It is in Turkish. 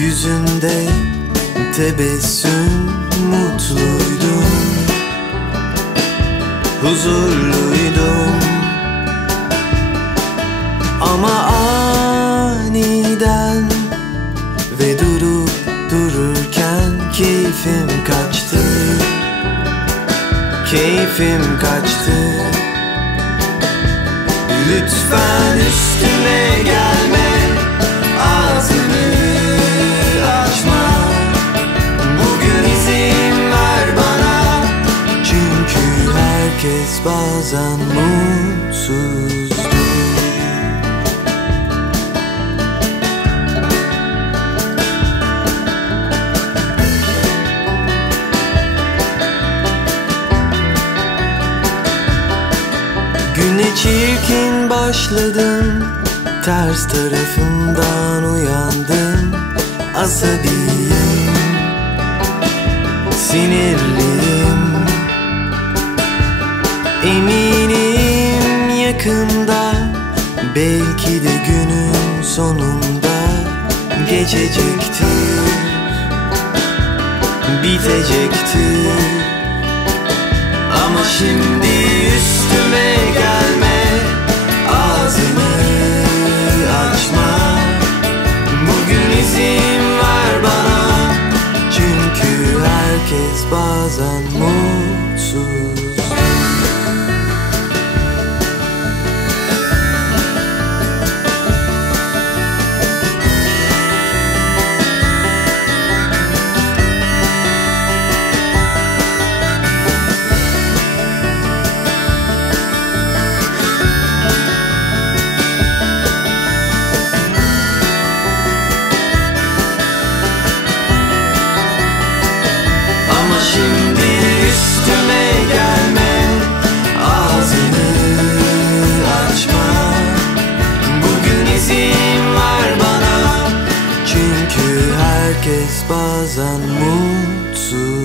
Yüzünde tebessüm, mutluydum, huzurluydum. Ama aniden ve durup dururken keyfim kaçtı, keyfim kaçtı. Lütfen üstüme gelme, ağzını açma. Bugün izin ver bana, çünkü herkes bazen mutsuzdur. Güne çirkin başladım, ters tarafından uyandım. Asabiyim, sinirliyim. Eminim yakında, belki de günün sonunda geçecektir, bitecektir. Ama şimdi üstüme gelme, ağzını açma. Bugün izin ver bana, çünkü herkes bazen mutsuz. Şimdi üstüme gelme, ağzını açma. Bugün izin ver bana, çünkü herkes bazen mutsuzdur.